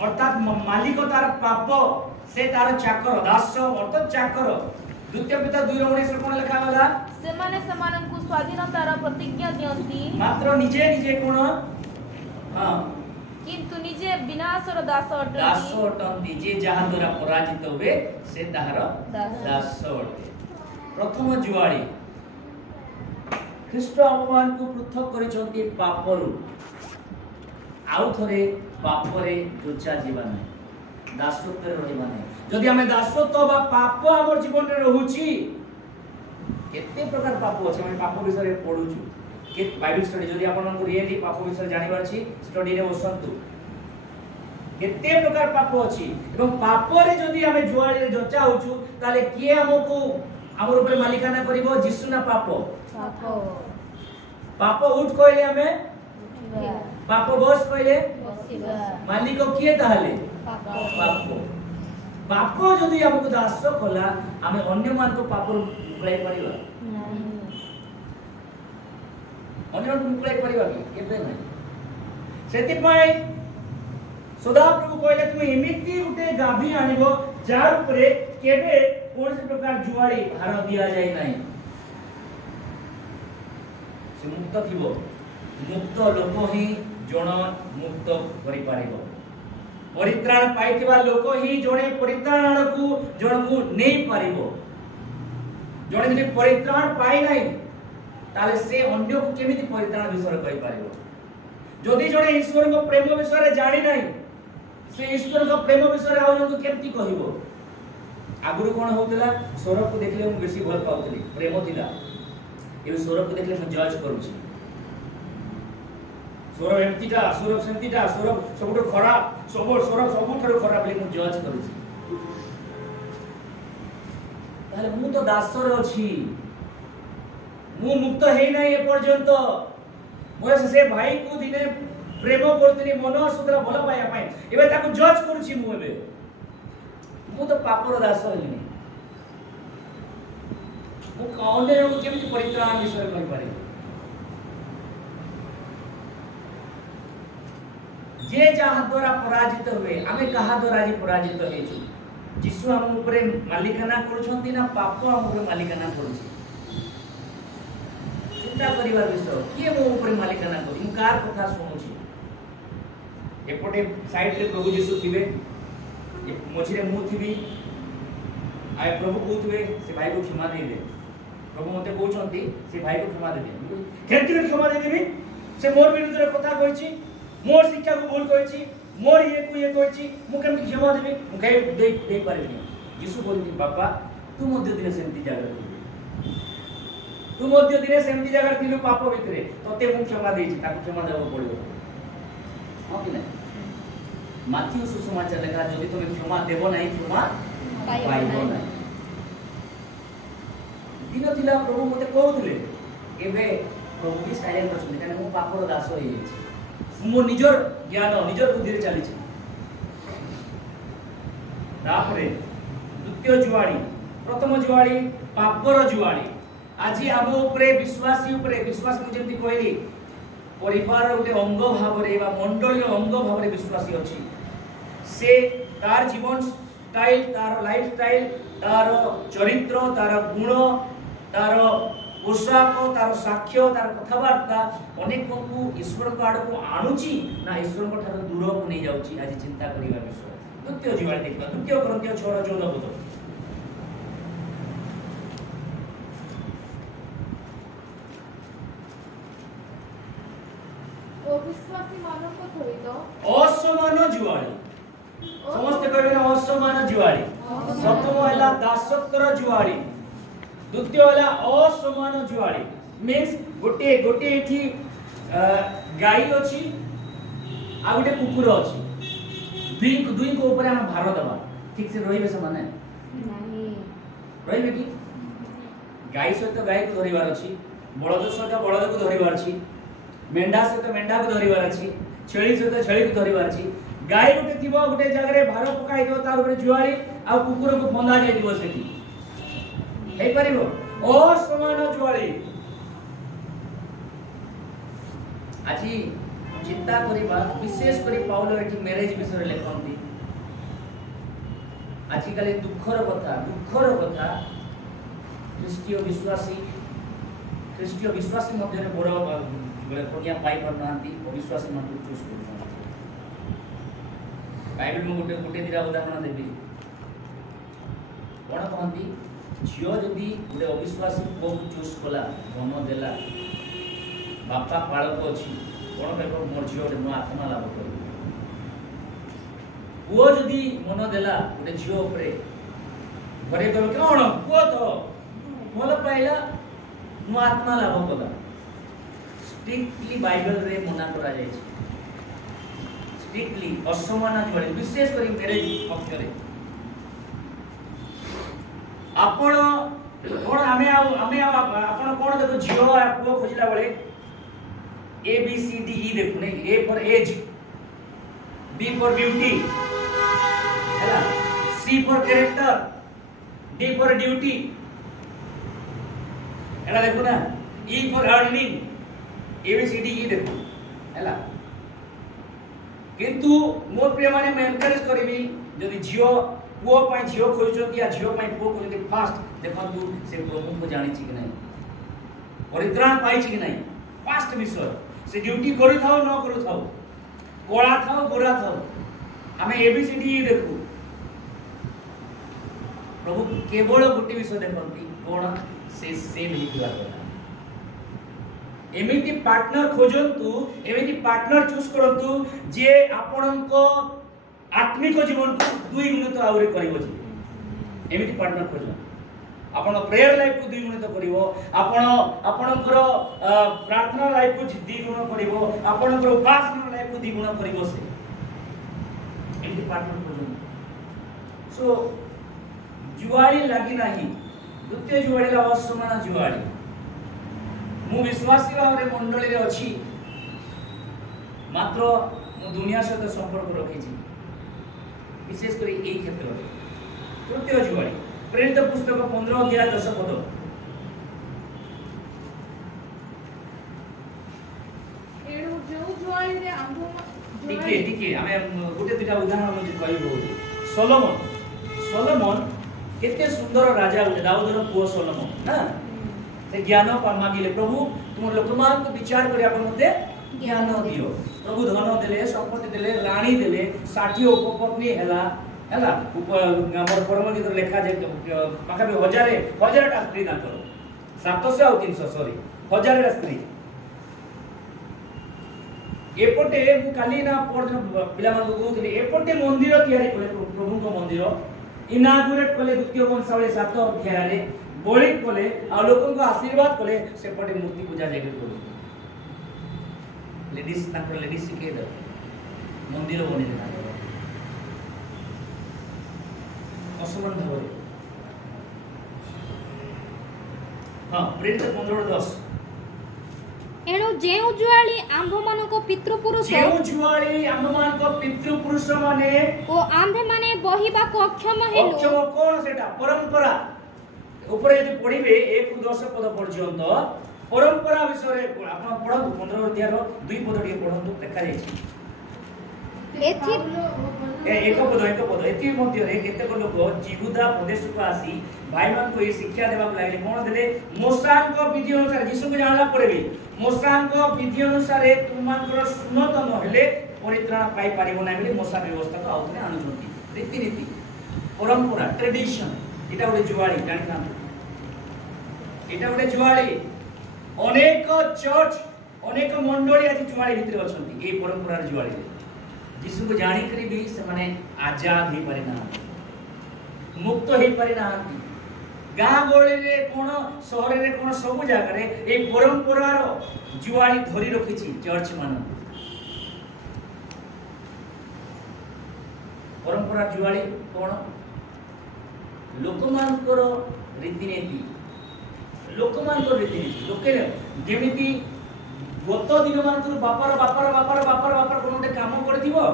अर्थात मालिक तार पाप से तार चाकर दास अर्थात चाकर द्वितीय पिता 2:19 कोन लिखा होला सेमाने समानंकु स्वाधीनतार प्रतिज्ञा दियंती मात्र निजे निजे कोन हां किंतु निजे विनाशर दास अटंती जे जहा द्वारा पराजित हुए से ताहार दास अटे। प्रथम जुआली ख्रीष्ट अपमान को पृथक करिसंती पापरु आउ थरे पापरे जोचा जीवन दासत्व रहिबा नै जदि हमें दासत्व बा पाप हमर जीवन रे रहूची केते प्रकार पाप अछि हम पाप विषय रे पढुछु के बाइबल स्टडी जदि आपन को रियली पाप विषय जानिबार छी स्टडी रे बसंतु केते प्रकार पाप अछि एवं पाप रे जदि हमें जुआली रे जोचा होछु ताले किए हमको हमर ऊपर मालिकाना करिवो जिसु ना पाप पाप उठ कहले हमें पाप बस कहले मालिक किए ताहले पाप पाप जदि हमको दास कला हमें अन्य मान को पाप मुक्लाई परिबा अन्य मान मुक्लाई परिबा केबे नै सेति पय सदा प्रभु कहले तुम एमिति उठे गाभी आनिबो जार ऊपर केबे कोन से प्रकार जुआड़ी भार दिया जाय नै से मुक्त थिबो मुक्त लोक ही जण मुक्त करि पारिबो परित्राण पाइथिबा लोक ही जणे परित्राण को जण को नै पारिबो जणे जे परित्राण पाइ नै ताले से अन्य को केमिति परित्राण विषय कहि पारिबो जदि जणे ईश्वर को प्रेम विषय रे जानि नै से ईश्वर को प्रेम विषय रे आउन को केमिति कहिबो आगुरु कोन होतला स्वर्ग को देखले हम बेसी भल पाउतली प्रेम थिला ए स्वर्ग को देखले हम जज करूची स्वर्ग एमतीटा स्वर्ग सेमतीटा स्वर्ग सबुठ खराब स्वर्ग सबुठ खराब ले हम जज करूची ताले मु तो दासर अछि मु मुक्त हेइ नै ए पर्यंत मोर से भाई को दिने प्रेम करतनी मन सुतरा भल पाया पाए एबे ताको जज करूची मु एबे मु तो पापर दास हेलिनी मु काउंडे को केमति परित्राण विषय कहि पारे जे जहा द्वारा पराजित हुए आमे कहा द्वारा जी पराजित हेछु जिसु हम ऊपर मालिकाना करूछंती ना पाप हम ऊपर मालिकाना करूछि चिंता करिवार विषय किए मो ऊपर मालिकाना करू मु कार कथा सुनुछि एपटे साइड रे प्रभु यीशु थिबे मझिरे मु थिबी आय प्रभु कहउतबे से भाई को क्षमा दे दे प्रभु मते कहउछंती से भाई को क्षमा दे दे केति क्षमा दे देबी से मोर विरुद्ध रे कथा कहछि मोर शिक्षा को भूल कहछि मोर ये कहछि मु केमति क्षमा देबी मु कहि दे पारिबी यीशु बोलती बाबा तू मध्य दिन सेमती जागा तू मध्य दिन सेमती जागा थिलु पाप भितरे तते मु क्षमा देछि ताको क्षमा देबो पड़िबो हां कि नै माथ्यू सुसमाचार लेखा जदि तुम क्षमा देबो नै क्षमा पाइबो नै दिन थिला प्रभु मते कहउतले एबे प्रभु भी साइलेंट अछि काने मु पापर दास होई छि मो निजर ज्ञान निजर बुद्धि रे चली छि तापरे द्वितीय जुआड़ी प्रथम जुआड़ी पापर जुआड़ी आज हम ऊपर विश्वासी ऊपर विश्वास मु जेमति कहली परिवार उटे अंग भाव रे बा मंडलीय अंग भाव रे विश्वासी अछि से तार जीवन स्टाइल तार लाइफ स्टाइल तार चरित्र तार गुण तार पोशाक तार साक्ष्य तार कथावार्ता अनेक को ईश्वर को आड़ को आणुची ना ईश्वर को ठार दूर को नहीं जाउची आज चिंता करिवा विषय द्वितीय जीवन देखबा द्वितीय ग्रंथीय 6:14 बोध अविश्वासी मानक सहित असमान जुआड़ी समस्त कहबे ना असमान जुआड़ी प्रथम हला दासत्वर जुआड़ी द्वितीय हला असमान जुआड़ी मींस गोटे गोटे एठी गाई अछि आ गोटे कुकुर अछि दुई को ऊपर हम भार दबा ठीक से रहिबे समान नाही रहिबे की गाई सहित गाई को धरिवार अछि बळद सहित बळद को धरिवार अछि मेंढा सहित मेंढा को धरिवार अछि छेली सहित छेली को धरिवार अछि गाई गोटे थिबो गोटे जगह रे भार पकाई दो तार ऊपर जुआड़ी आ कुकुर को फंदा जाय दिबो सेठी हे परिबो असमान जुआड़ी आजी चिंता करिबा विशेष करी पाउलो एठी मैरिज विषय लेखंती आजि काली दुखर कथा ଖ୍ରୀଷ୍ଟୀୟ ବିଶ୍ୱାସୀ ମଧ୍ୟରେ ବଡ଼ କନ୍ୟା ପାଇପାରୁନା ଅବିଶ୍ୱାସୀ ମାନଙ୍କୁ ଚୁଜ୍ କରୁଛନ୍ତି। ବାଇବେଲ ମୁଁ ଗୋଟେ ଦିଟା ଉଦାହରଣ ଦେବି। କ'ଣ କହନ୍ତି, ଝିଅ ଯଦି ଗୋଟେ ଅବିଶ୍ୱାସୀ ପୁଅକୁ ଚୁଜ୍ କଲା, ଧନ ଦେଲା, ବାପା ପାଳକ ଅଛି, କ'ଣ କହିବ ମୋର ଝିଅ ଗୋଟେ ନୂଆ ଆତ୍ମା ଲାଭ କରିବ। ପୁଅ ଯଦି ମନ ଦେଲା ଗୋଟେ ଝିଅ ଉପରେ, ଘରେ କହିବ କ'ଣ ପୁଅ ତ ଭଲ ପାଇଲା, ନୂଆ ଆତ୍ମା ଲାଭ କଲା। ଷ୍ଟ୍ରିକ୍ଟଲି ବାଇବେଲରେ ମନା କରାଯାଇଛି, ଷ୍ଟ୍ରିକ୍ଟଲି ଅସମାନ ଜୁଆଳି, ବିଶେଷ କରି ମ୍ୟାରେଜ ପକ୍ଷରେ। ଆପଣ କ'ଣ ଆମେ ଆପଣ କ'ଣ ଦେଖୁ, ଝିଅ ପୁଅ ଖୋଜିଲା ବେଳେ ABCDE ଦେଖୁନି। A for age, B for beauty, ହେଲା, C for character, D for duty, एला देखो ना, E for earning, ABCDE देखो, हैला। किंतु मोर प्रिय माने मैं एनकरेज करबी, जदि झियो पुओ पई झियो खोजोती या झियो पई पुओ खोजोती, फास्ट देखंतु से प्रभु को जानि छि कि नहीं, परित्राण पाई छि कि नहीं, फास्ट विषय से ड्यूटी करू थाओ न करू थाओ, कोळा थाओ गोरा थाओ, हमें ABCDE देखू। प्रभु केवल गोटे विषय देखंती कोन से सेम ही दिया गला। एमिति पार्टनर खोजंतु, एमिति पार्टनर चूज करंतु जे आपणको आत्मिक जीवन को दुई गुणित आउरे करिवो जी। एमिति पार्टनर खोजन, आपण प्रेयर लाइफ को दुई गुणित करिवो, आपणकर प्रार्थना लाइफ को दुई गुण करिवो, आपणकर उपासना लाइफ को दुई गुण करिवो से। एमिति पार्टनर खोजन। सो जुआली लागि नाही, द्वितीय जुआली ला असमान जुआली। मु विश्वासी भावरे मंडली रे अछि, मात्र मु दुनिया सहित संपर्क रखिछि, विशेष करी एई क्षेत्र रे। तृतीय जुआली प्रेरित पुस्तक 15 अध्याय 10 पद। एणु जो जुआली रे आंभो टिके हमें गोटे दुटा उदाहरण मु कहबो। सोलोमन केते सुंदर राजा, दाऊदर पुओ सोलोमन ना, से ज्ञान मागिले, प्रभु तुम लोकमान को विचार करिया पर मते ज्ञान दियो। प्रभु धन देले, संपत्ति देले, रानी देले, 60 उपपत्नी हैला हमर परम गीत लेखा जे पाखा 1000 टा स्त्री ना करो, 700 और 300 सॉरी 1000 टा स्त्री। एपटे मु काली ना परदिन पिला मान कहउतली, एपटे मंदिर तयारी कले, प्रभु को मंदिर इनागुरेट कले, द्वितीय वंशावली 7 अध्याय रे बळी कले, आ लोकन को आशीर्वाद कले, सेपटे मूर्ति पूजा जेके करू। लेडीज सिखे द मंदिर बनिले ना असमान भाव। हां प्रेरित 15:10। एणु जेउ जुआली आंभ मानको पितृपुरुष माने ओ आंभे माने बहिबा को अक्षम हेलो। अक्षम कोन सेटा परंपरा ऊपर यदि पढिबे 1 ରୁ 10 पद पर्यंत परंपरा विषय रे आपण पढନ୍ତୁ। 15 अध्याय रो 2 पद टिके पढନ୍ତୁ, देखा जाय छी। एथि एक पद एति मध्य रे केतेक लोक जिहुदा प्रदेश को आसी भाई मान को ये शिक्षा देबा लागले। कोन देले, मोसान को विधि अनुसार, यीशु को जानला पड़े भी मोसान को विधि अनुसार तुमनकर सुनत न हेले परित्राण पाई पारिबो ना बोली मोसा व्यवस्था को आउतने आनुछंती। रीति परंपरा ट्रेडिशन एटा ओडे जुआली जानि था, एटा ओडे जुआली। अनेक चर्च अनेक मंडली आज जुआली भितर अछंती, ए परंपरा जुआली। यीशु को जानी करी भी से माने आजाद ही पारे ना, मुक्त ही पारे ना। गाँ गहली रे कोन शहर रे कोन सब जगह रे ए परंपरा रो जुआली धरी रखिछि चर्च मान। परंपरा जुआली कोन लोकमानकर रीतिनीति, लोकमानकर रीतिनीति लोके जेमिति गत दिन मानकर बापार कोनोटे काम करथिबो,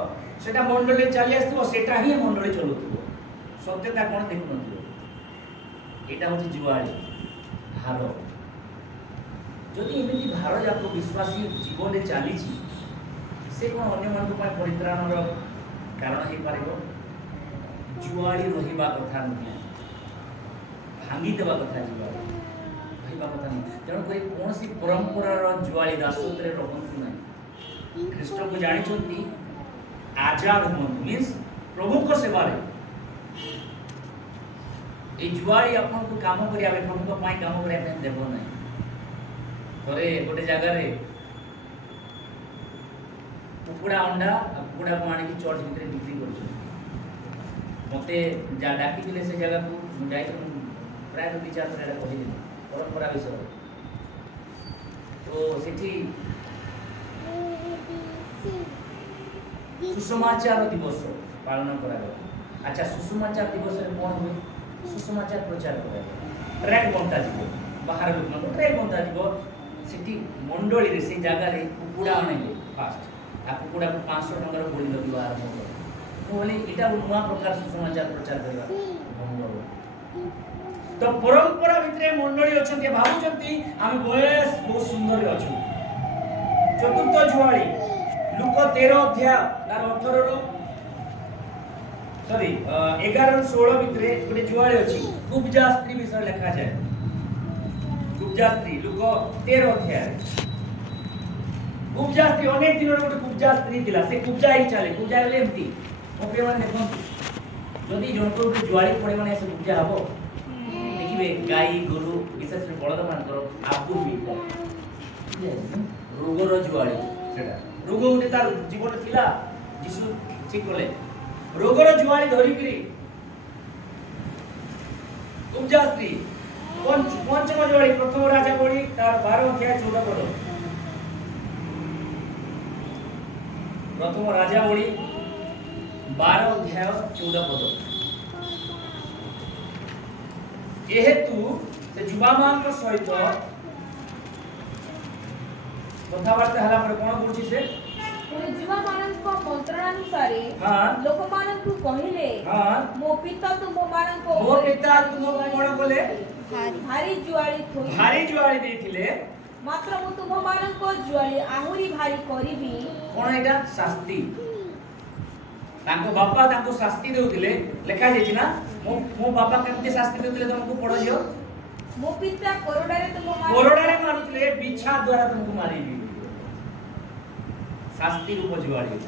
सेटा मंडली चली आस्थो, सेटा ही मंडली चलुथिबो। सत्यता कोन देखु नथिबो। एटा होची जुआली भार। जदि एमिति भार जाक विश्वासी जीवन रे चली छी, से कोन अन्य मान को परित्राण रो कारण हे पारिबो। जुआली रहिबा कथा नुहे, भांगी देबा कथा जुआली। ଥିବା କଥା ନାହିଁ। ତେଣୁକରି କୌଣସି ପରମ୍ପରାର ଜୁଆଳି ଦାସତ୍ୱରେ ରହନ୍ତୁ ନାହିଁ। ଖ୍ରୀଷ୍ଟକୁ ଜାଣିଛନ୍ତି ଆଜାଦ ହୁଅନ୍ତୁ, ମିନ୍ସ ପ୍ରଭୁଙ୍କ ସେବାରେ। এই জুয়াড়ি আপনার কাম করিয়া প্রভুଙ୍କ ପାଇଁ କାମ କରିବା ପାଇଁ ଦେବ ନାହିଁ। ଥରେ ଗୋଟେ ଜାଗାରେ କୁକୁଡ଼ା ଅଣ୍ଡା କୁକୁଡ଼ାକୁ ଆଣିକି ଚର୍ଚ୍ଚ ଭିତରେ ବିକ୍ରି କରୁଛନ୍ତି। ମୋତେ ଯାହା ଡାକିଥିଲେ ସେ ଜାଗାକୁ ମୁଁ ଯାଇଥିଲି, ପ୍ରାୟତଃ 2-4 ଥର ଏଇଟା କହିଥିଲି ପରମ୍ପରା ବିଷୟରେ। ତ ସେଠି ସୁସମାଚାର ଦିବସ ପାଳନ କରାଗଲା। ଆଚ୍ଛା, ସୁସମାଚାର ଦିବସରେ କ'ଣ ହୁଏ? सुसमाचार प्रचार कराए, ट्रैक बनता जीव बाहर लोक ट्रैक बनता जीव सेठी मंडली रे से जगह रे कुकुड़ा आने फास्ट आ कुकुड़ा को 500 टंका रो बोली लगिवा आरंभ कर बोली एटा नुवा प्रकार सुसमाचार प्रचार करबा। तो परंपरा भितरे मंडली अछंती भाबुचंती हम बयस बहुत सुंदर अछु। चतुर्थ जुआली लुक 13 अध्याय तार 18 रो सॉरी 11-16 भितरे गोटे जुआली अछि। कुब्जा स्त्री विषय लिखा जाय। कुब्जा स्त्री लुक 13 अध्याय। कुब्जा स्त्री अनेक दिन गोटे कुब्जा स्त्री थिला। से कुब्जा ही चले कुब्जा ले एम्ति ओपे माने देखो जदी जनको जुआली पड़े माने से कुब्जा हबो देखिबे गाई गोरु विशेष बळद मान करो आबु भी रोगर जुआली सेटा रोग उठे तार जीवन थिला जिसु ठीक होले रोगर जुआली धरिकरी कुब्जा स्त्री पंचम जुआली प्रथम राजा बड़ी तार 12 अध्याय 14 पद। प्रथम राजा बड़ी 12 अध्याय 14 पद। एहेतु से जुबामान सहित कथाबार्ता हला पर कोन बुझी से जुवा माननको मंत्रणानुसारे लोक माननको कहिले मो पिता तुम कोन बोले भारी जुआली देथिले मात्र मु तुम माननको जुआली आहुरी भारी करिबी। कोन एटा शास्ति तांको बापा तांको शास्ति देउथिले लेखा जेछि ना मो बापा केते शास्ति देउथिले तुमको पढो जियो मो पिता कोरोडारे मारुथिले बिछा द्वारा तुमको मारिबी। शास्ति रूप जुआली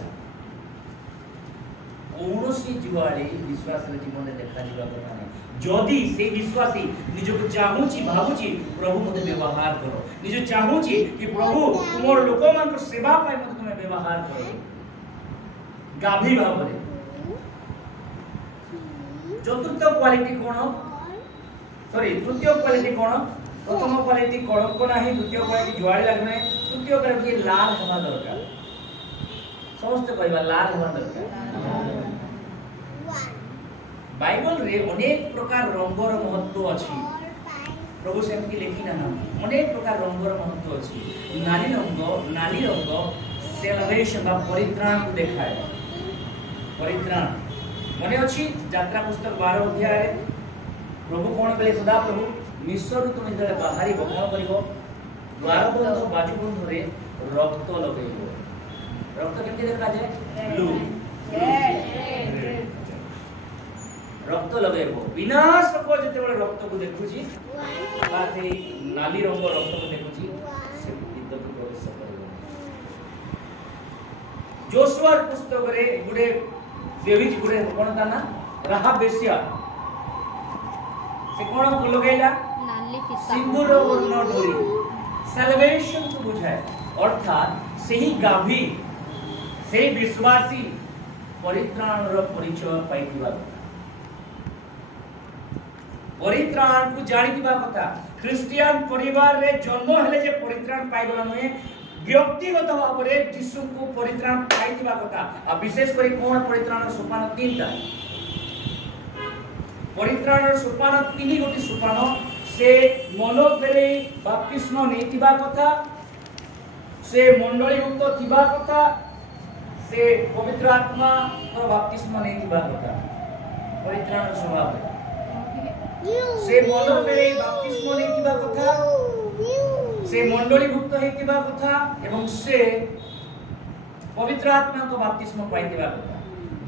कौनसी जुआली विश्वास जीवन में देखा जीवा कथा नहीं। जदि से विश्वासी निजको चाहूची भाबुची प्रभु मते व्यवहार करो निज चाहूची कि प्रभु तुमर लोक मान को सेवा पाई मते तुमे व्यवहार करो गाभी भाव रे। चतुर्थ क्वालिटी कोन सॉरी तृतीय क्वालिटी कोन प्रथम क्वालिटी कड़क नाही द्वितीय क्वालिटी जुआली लागने तृतीय क्वालिटी लाल होना दरकार। समस्त कहबा लाल होना दरकार। बाइबल रे अनेक प्रकार रंगर महत्व अछि। प्रभु सेमति लिखि ना अनेक प्रकार रंगर महत्व अछि। नाली रंग सेलिब्रेशन बा परित्राण को देखाय। परित्राण माने अछि यात्रा पुस्तक 12 अध्याय प्रभु कोन कले सदा प्रभु मिस्र तुम जले बाहरी बकण करिवो द्वार बंध बाजू बंध रे रक्त लगैबो। रक्त केते देखा जाय ब्लू रक्त लगैबो। विनाश को जते बळे रक्त को देखुची बाते नाली रंग रक्त को देखुची से विद्युत को प्रवेश करबो। जोशुआ पुस्तक रे गुडे देवीज गुडे कोन ता ना राहा बेसिया से कोन को लगैला नाली फिसा सिंदूर वर्ण डोरी सैल्वेशन को बुझाए अर्थात सही गाभी से विश्वासी परित्राण रो परिचय पाइतिबा परित्राण को जानितिबा कथा। ख्रिस्टियन परिवार रे जन्म हेले जे परित्राण पाइगला नहे व्यक्तिगत भाव रे यीशु को परित्राण पाइतिबा कथा। आ विशेष करी कोन परित्राण सोपान 3टा परित्राण सोपान 3 गोटी सोपान से मनो फेरे बपतिस्मा नेतिबा कथा से मंडली मुक्त थिबा कथा से पवित्र आत्मा को बपतिस्मा नेतिबा कथा। परित्राण स्वभाव से मनो फेरे बपतिस्मा नेतिबा कथा से मंडली मुक्त हेतिबा कथा एवं से पवित्र आत्मा को बपतिस्मा पाइतिबा कथा।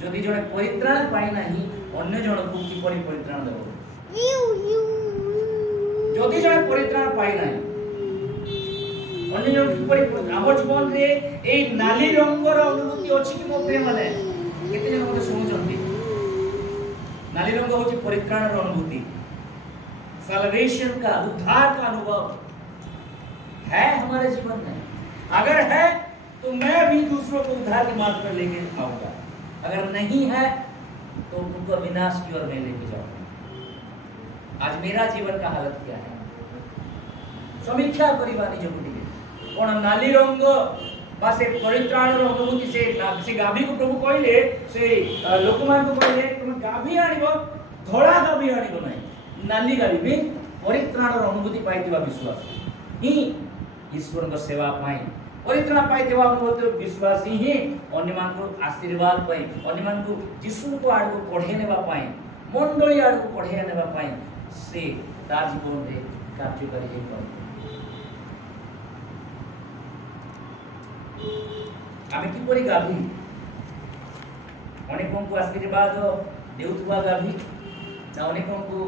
जदि जने परित्राण पाइ नाही अन्य जन को कि परित्राण देबो जदि जने परित्राण पाई नाही अन्य जन किपरि आम जीवन रे ए नाली रंगर अनुभूति अछि कि मो प्रेम माने केते जन मते सुनुचंती नाली रंग होची परित्राण रो अनुभूति सैल्वेशन का उद्धार का अनुभव है हमारे जीवन में। अगर है तो मैं भी दूसरों को उद्धार के मार्ग पर लेके आऊंगा, अगर नहीं है तो उनको विनाश की ओर मैं लेके जाऊंगा। आज मेरा जीवन का हालत क्या है समीक्षा करिबानी जरूरी है। कोन नाली रंग बा से परित्राण रो अनुभूति से गाभी को प्रभु कहले से लोक मान को कहले तुम गाभी आनिबो धोळा गाभी आनिबो नहीं नाली गाभी भी परित्राण रो अनुभूति पाइतिबा विश्वास ही ईश्वर को सेवा पाई परित्राण पाइतिबा अनुभूति विश्वास ही अन्य मान को आशीर्वाद पाई अन्य मान को यीशु को आड़ को पढ़े नेबा पाई मंडली आड़ को पढ़े नेबा पाई से तार जीवन रे कार्यकारी हे कर आमे किपरि गाभी अनेकों को आशीर्वाद देउतबा गाभी ना अनेकों को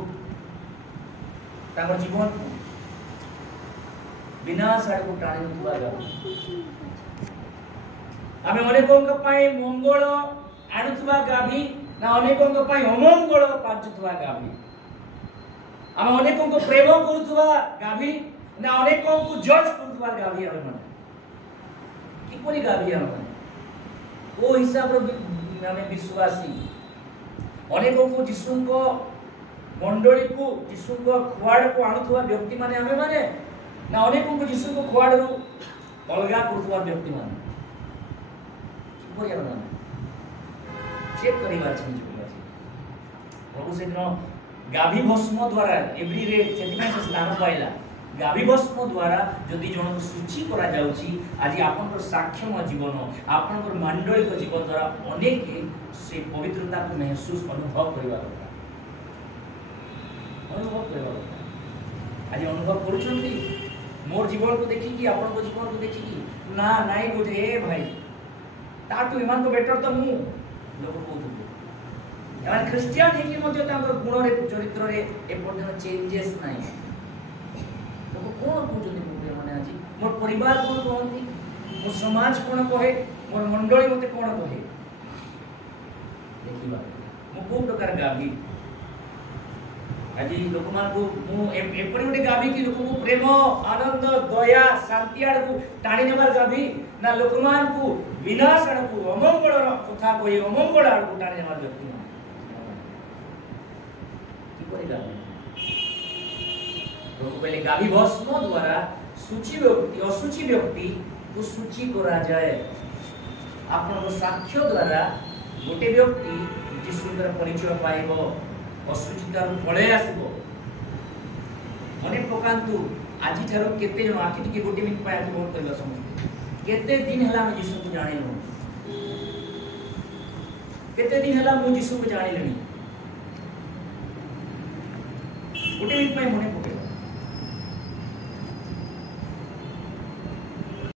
ताकर जीवन विनाश आड़ को टाणी उतबा गाभी आमे अनेकों को पाए मंगल आनुतबा गाभी ना अनेकों को पाए अमंगल पांचुतबा गाभी आमे अनेकों को प्रेम करुतबा गाभी ना अनेकों को जज करुतबा गाभी आमे मन किपरि गाभी आमे ओ हिसाब रो आमे विश्वासी अनेकों को यीशु को मंडली को यीशु को खुआड़ को आनुथुवा व्यक्ति माने आमे माने ना अनेकों को यीशु को खुआड़ रो अलगा करुथुवा व्यक्ति माने किपरि आमे माने चेक करिबार छै प्रभु से दिन गाभी भस्म द्वारा एवरी रे सेटिमेंट से स्नान पाइला गाभी भस्म द्वारा जदि जन को सूची करा जाउची आज आपन साक्षम जीवन आपन मंडली को जीवन द्वारा अनेक से पवित्रता को महसूस अनुभव करबा କଥା आज अनुभव करूछंती मोर जीवन को देखि कि आपन को जीवन को देखि कि ना नाइ बुझे ए भाई ताटू ईमान को बेटर तो मु लोग को एमान क्रिश्चियन है कि मध्य तांकर गुण रे चरित्र रे ए पर्यंत चेंजेस नाही लोग कोन पूजनी मुके माने आज मोर परिवार कोन कहंती मोर समाज कोन कहे मोर मंडली मते कोन कहे देखिबा मु को प्रकार गाभी आज लोक मान को मु एपरि उठे गाभी कि लोक को प्रेम आनंद दया शांति आड़ को टाणी नेबार गाभी ना लोक मान को विनाश आड़ को अमंगल कथा कोई अमंगल आड़ को टाणी नेबार व्यक्ति की कोई गाभी प्रभु पहले गाभी भस्म द्वारा सूची व्यक्ति असुची व्यक्ति को सूची करा जाए आपन साक्ष्य द्वारा गोटे व्यक्ति यीशुर परिचय पाइबो असुचितार फळे आसीबो मने पकांतु आजि थारो केते जण आखि टिके गोटे मिनिट पाए आखि बहुत कहला समझते केते दिन हला हम यीशु को जानिलु केते दिन हला मु यीशु को जानिलनी गोटे मिनिट पाए मने